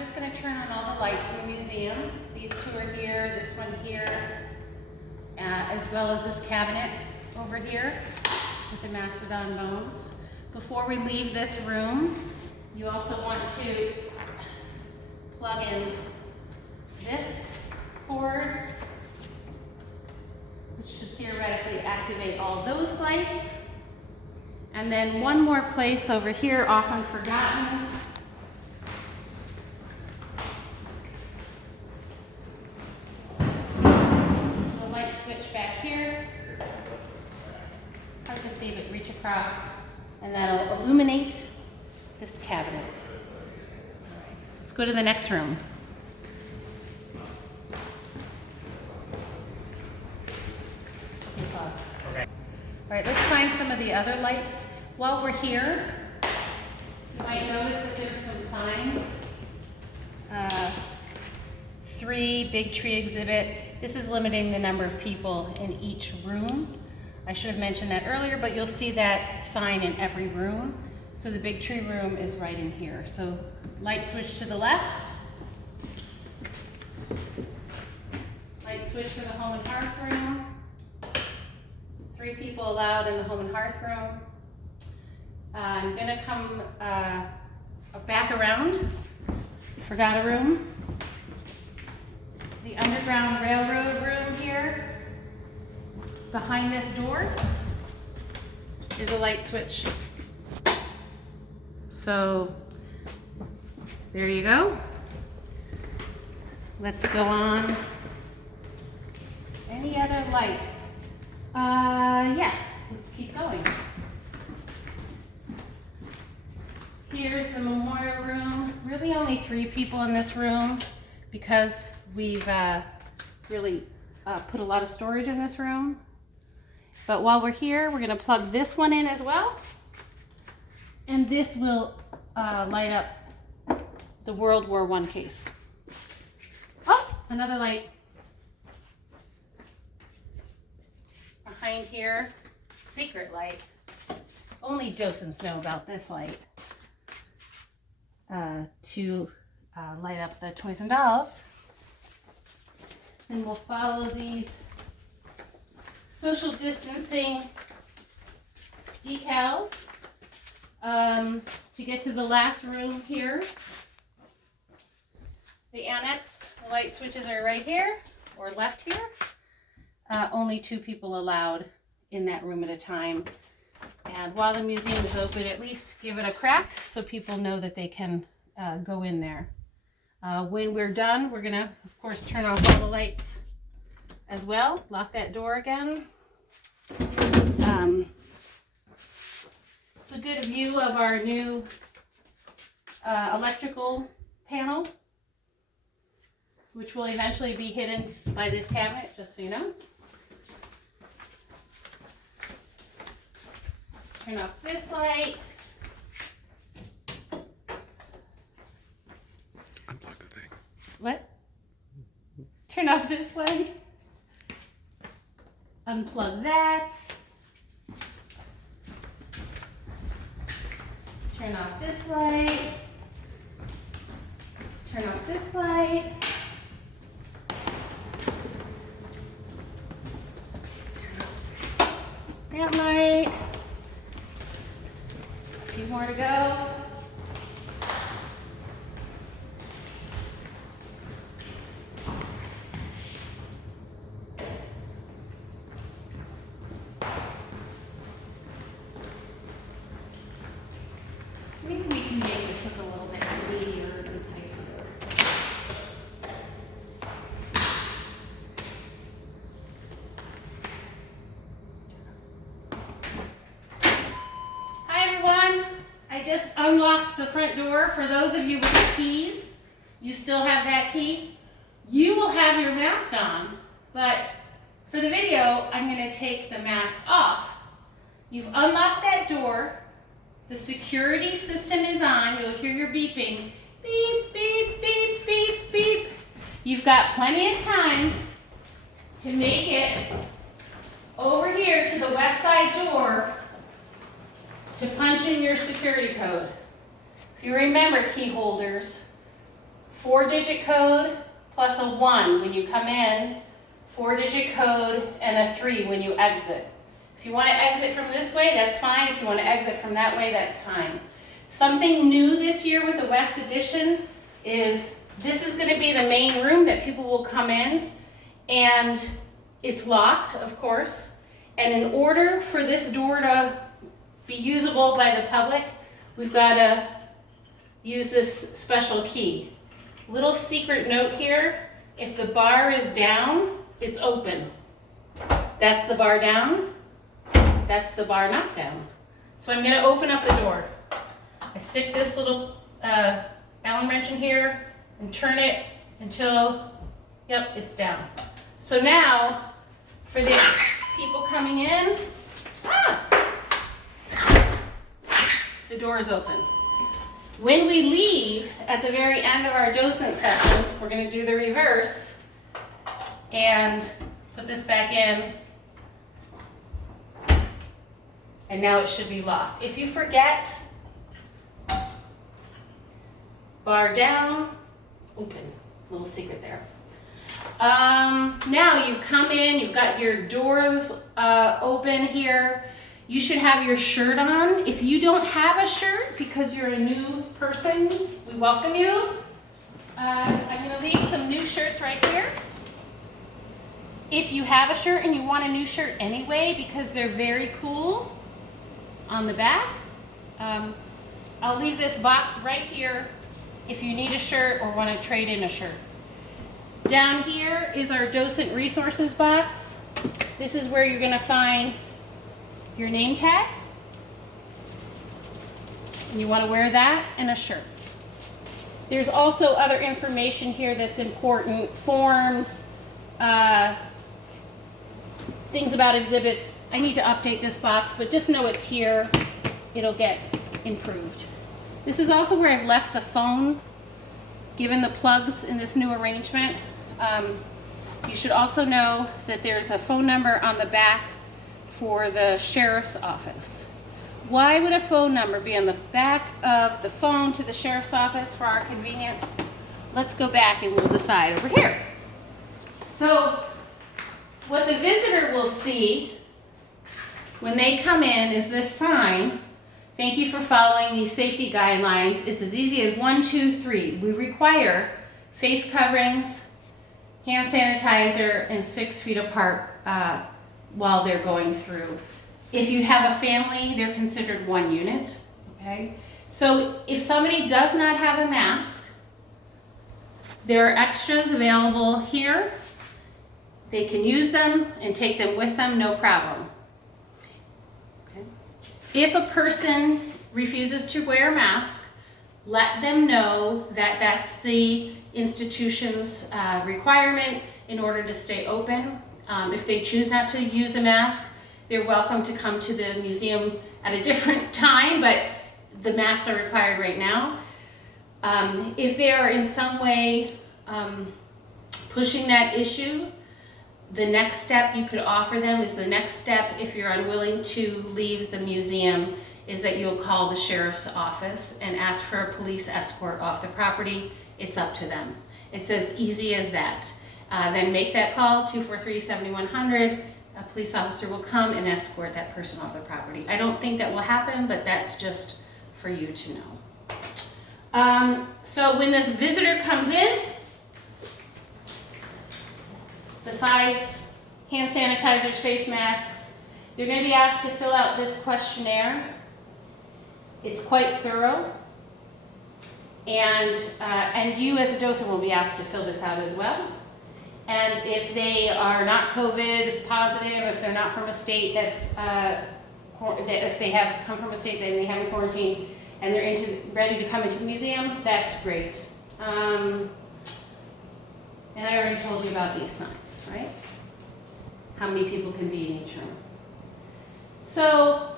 just going to turn on all the lights in the museum. These two are here, this one here, as well as this cabinet over here with the mastodon bones. Before we leave this room, you also want to plug in this cord, which should theoretically activate all those lights. And then one more place over here, often forgotten. There's a light switch back here. Hard to see, but reach across, and that'll illuminate this cabinet. All right, let's go to the next room. Pause. Okay. All right, let's find some of the other lights. While we're here, you might notice that there's some signs. 3 big tree exhibit. This is limiting the number of people in each room. I should have mentioned that earlier, but you'll see that sign in every room. So the big tree room is right in here. So light switch to the left. Light switch for the home and hearth room. 3 people allowed in the home and hearth room. I'm gonna come back around. Forgot a room. The Underground Railroad room here. Behind this door is a light switch. So there you go. Let's go on. Any other lights? Yes, let's keep going. Here's the memorial room. Really only 3 people in this room because we've really put a lot of storage in this room. But while we're here, we're going to plug this one in as well. And this will light up the World War I case. Oh, another light. Behind here, secret light. Only docents know about this light. To light up the toys and dolls. And we'll follow these social distancing decals to get to the last room here. The annex, the light switches are right here or left here. Only 2 people allowed in that room at a time. And while the museum is open, at least give it a crack so people know that they can go in there. When we're done, we're gonna, of course, turn off all the lights as well. Lock that door again. It's a good view of our new electrical panel, which will eventually be hidden by this cabinet, just so you know. Turn off this light. Unplug the thing. What? Turn off this light. Unplug that. Turn off this light. Turn off this light. Turn off that light. A few more to go. Maybe we can make this look a little bit neater and tighter. Hi everyone. I just unlocked the front door. For those of you with keys, you still have that key. You will have your mask on, but for the video, I'm going to take the mask off. You've unlocked that door. The security system is on. You'll hear your beeping. Beep, beep, beep, beep, beep. You've got plenty of time to make it over here to the west side door to punch in your security code. If you remember, key holders, 4-digit code plus a 1 when you come in, 4-digit code, and a 3 when you exit. If you want to exit from this way, that's fine. If you want to exit from that way, that's fine. Something new this year with the West Addition is this is going to be the main room that people will come in, and it's locked, of course. And in order for this door to be usable by the public, we've got to use this special key. Little secret note here, if the bar is down, it's open. That's the bar down, that's the bar not down. So I'm gonna open up the door. I stick this little Allen wrench in here and turn it until, yep, it's down. So now, for the people coming in, the door is open. When we leave at the very end of our docent session, we're going to do the reverse and put this back in, and now it should be locked. If you forget, bar down, open. Little secret there. Now you've come in, you've got your doors open here. You should have your shirt on. If you don't have a shirt because you're a new person, we welcome you. I'm going to leave some new shirts right here. If you have a shirt and you want a new shirt anyway because they're very cool on the back, I'll leave this box right here if you need a shirt or want to trade in a shirt. Down here is our docent resources box. This is where you're going to find your name tag, and you want to wear that and a shirt. There's also other information here that's important, forms, things about exhibits. I need to update this box, but just know it's here. It'll get improved. This is also where I've left the phone, given the plugs in this new arrangement. You should also know that there's a phone number on the back for the sheriff's office. Why would a phone number be on the back of the phone to the sheriff's office for our convenience? Let's go back and we'll decide over here. So what the visitor will see when they come in is this sign, "Thank you for following these safety guidelines." It's as easy as 1, 2, 3. We require face coverings, hand sanitizer, and 6 feet apart while they're going through. If you have a family, they're considered one unit, okay? So if somebody does not have a mask, there are extras available here. They can use them and take them with them, no problem. Okay. If a person refuses to wear a mask, let them know that that's the institution's requirement in order to stay open. If they choose not to use a mask, they're welcome to come to the museum at a different time, but the masks are required right now. If they are in some way pushing that issue, the next step you could offer them is the next step, if you're unwilling to leave the museum, is that you'll call the sheriff's office and ask for a police escort off the property. It's up to them. It's as easy as that. Then make that call, 243-7100. A police officer will come and escort that person off the property. I don't think that will happen, but that's just for you to know. So when this visitor comes in, besides hand sanitizers, face masks, they're going to be asked to fill out this questionnaire. It's quite thorough. And you as a docent will be asked to fill this out as well. And if they are not COVID positive, if they're not from a state that's, if they have come from a state that they haven't quarantined and they're ready to come into the museum, that's great. And I already told you about these signs, right? How many people can be in each room. So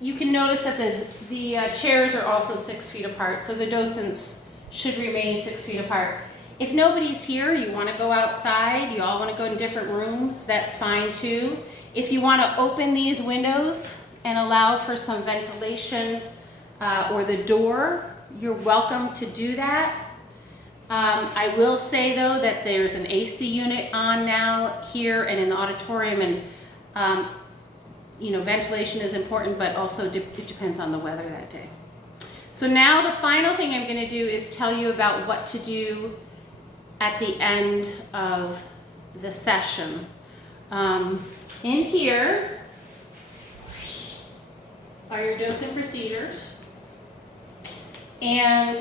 you can notice that the chairs are also 6 feet apart, so the docents should remain 6 feet apart. If nobody's here, you want to go outside, you all want to go in different rooms, that's fine too. If you want to open these windows and allow for some ventilation or the door, you're welcome to do that. I will say though that there's an AC unit on now here and in the auditorium, and you know, ventilation is important, but also it depends on the weather that day. So now the final thing I'm going to do is tell you about what to do at the end of the session. In here are your dose and procedures, and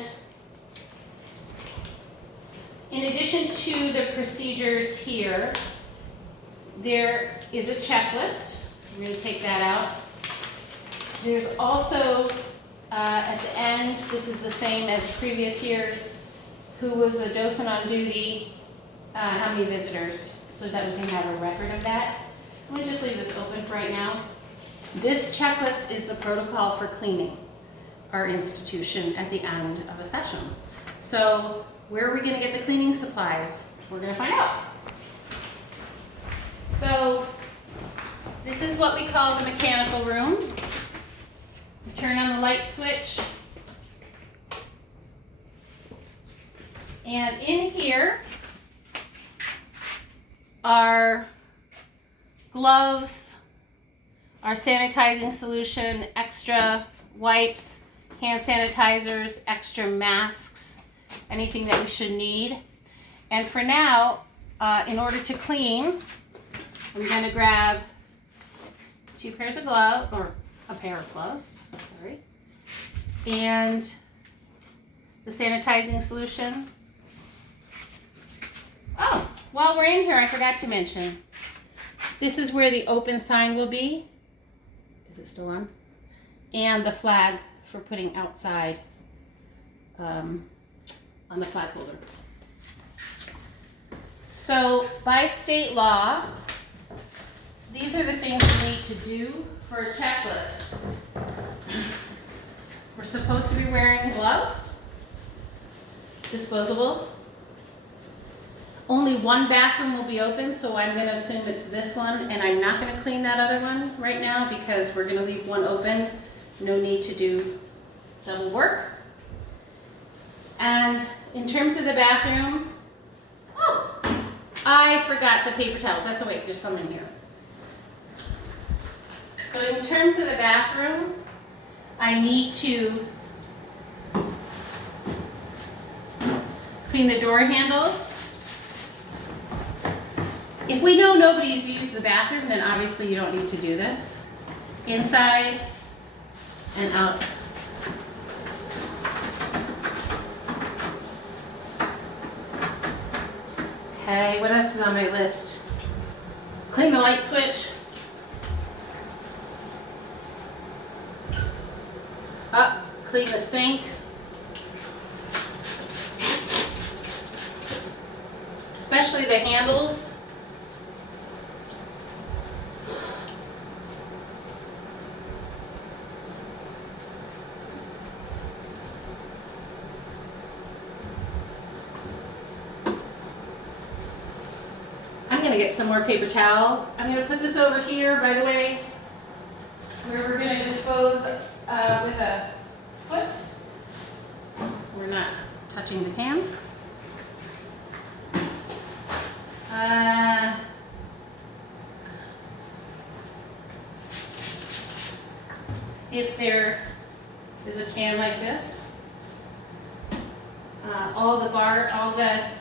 in addition to the procedures here, there is a checklist. So we're going to take that out. There's also, at the end, this is the same as previous years, who was the docent on duty, how many visitors, so that we can have a record of that. So I'm going to just leave this open for right now. This checklist is the protocol for cleaning our institution at the end of a session. So where are we going to get the cleaning supplies? We're going to find out. So this is what we call the mechanical room. You turn on the light switch. And in here are gloves, our sanitizing solution, extra wipes, hand sanitizers, extra masks, anything that we should need. And for now, in order to clean, I'm going to grab 2 pairs of gloves, or a pair of gloves, sorry, and the sanitizing solution. Oh, while we're in here, I forgot to mention, this is where the open sign will be. Is it still on? And the flag for putting outside on the flag holder. So by state law, these are the things we need to do for a checklist. We're supposed to be wearing gloves, disposable. Only one bathroom will be open, so I'm going to assume it's this one, and I'm not going to clean that other one right now because we're going to leave one open. No need to do double work. And in terms of the bathroom, oh, I forgot the paper towels. That's a wait, there's some in here. So in terms of the bathroom, I need to clean the door handles. If we know nobody's used the bathroom, then obviously you don't need to do this. Inside and out. Okay, what else is on my list? Clean the light switch. Up, clean the sink. Especially the handles. I'm gonna get some more paper towel. I'm gonna put this over here, by the way, where we're gonna dispose with a foot, so we're not touching the can. If there is a can like this, all the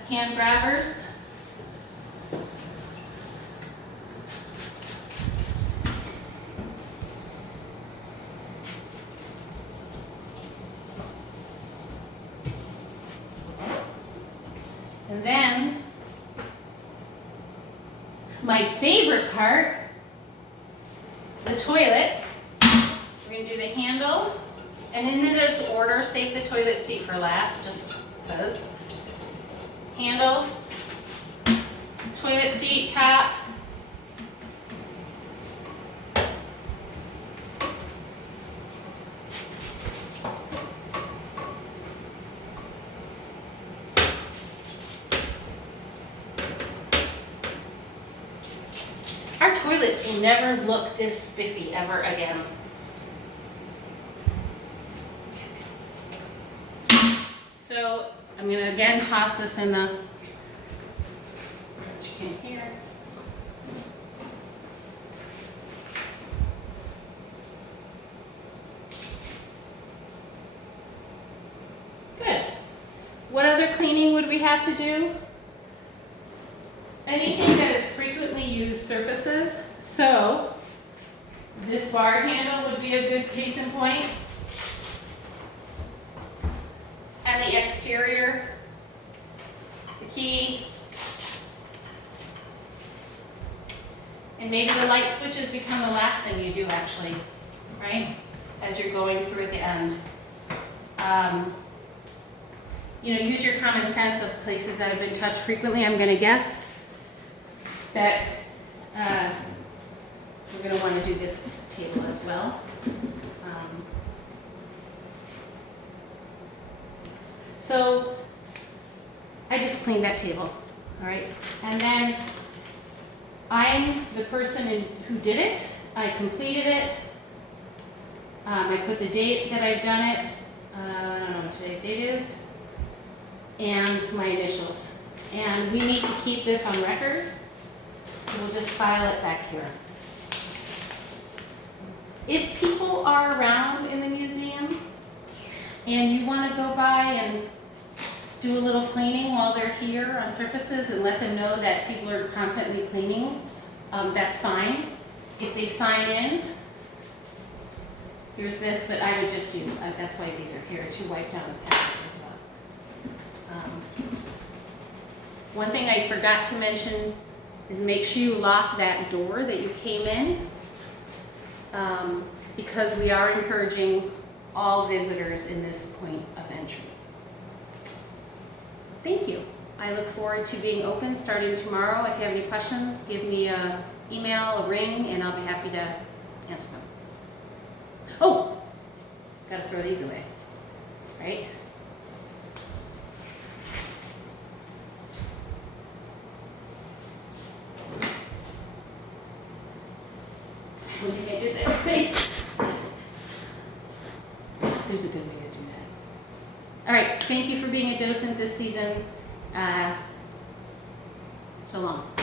can grabbers. And then, my favorite part, the toilet. We're going to do the handle, and in this order, save the toilet seat for last, just because. Handle, toilet seat, top. Our toilets will never look this spiffy ever again. So I'm gonna again toss this in the, you can't hear. Good. What other cleaning would we have to do? Anything that is frequently used surfaces. So this bar handle would be a good case in point. And the exterior, the key, and maybe the light switches become the last thing you do actually, right? As you're going through at the end. Use your common sense of places that have been touched frequently. I'm gonna guess that we're gonna wanna do this table as well. So I just cleaned that table, all right? And then I'm the person who did it. I completed it. I put the date that I've done it. I don't know what today's date is. And my initials. And we need to keep this on record. So we'll just file it back here. If people are around in the museum and you want to go by and do a little cleaning while they're here on surfaces and let them know that people are constantly cleaning, that's fine. If they sign in, here's this, but I would just use, that's why these are here, to wipe down the past as well. One thing I forgot to mention is make sure you lock that door that you came in, because we are encouraging all visitors in this point of entry. Thank you. I look forward to being open starting tomorrow. If you have any questions, give me an email, a ring, and I'll be happy to answer them. Oh, gotta throw these away, right? I don't think I did that right. There's a good way to do that. All right, thank you for being a docent this season. So long.